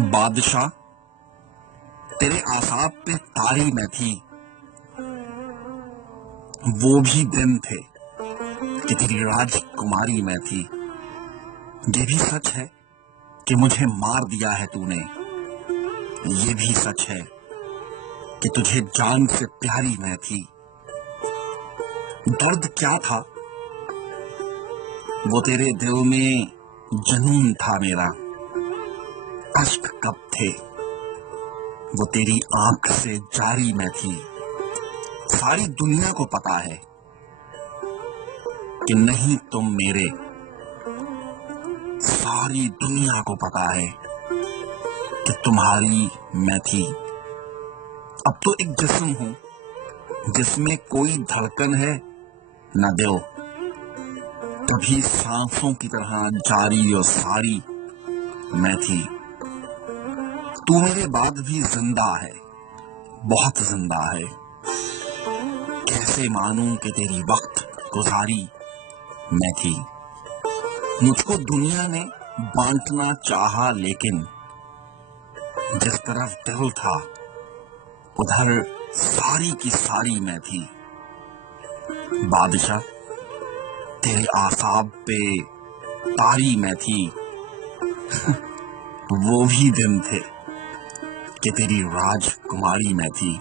बादशाह तेरे आसाब पे तारी में थी, वो भी दिन थे कि तेरी राजकुमारी में थी। ये भी सच है कि मुझे मार दिया है तूने, ये भी सच है कि तुझे जान से प्यारी मैं थी। दर्द क्या था वो तेरे दिल में जुनून था मेरा, अश्क कब थे वो तेरी आंख से जारी मैं थी। सारी दुनिया को पता है कि नहीं तुम मेरे, सारी दुनिया को पता है कि तुम्हारी मैं थी। अब तो एक जिस्म हूं जिसमें कोई धड़कन है न दिल, कभी सांसों की तरह जारी और सारी मैं थी। तू मेरे बाद भी जिंदा है, बहुत जिंदा है। कैसे मानूं कि तेरी वक्त गुजारी मैं थी। मुझको दुनिया ने बांटना चाहा, लेकिन जिस तरफ दिल था उधर सारी की सारी मैं थी। बादशाह तेरे आसाब पे तारी मैं थी, वो भी दिन थे कि तेरी राजकुमारी मैं थी।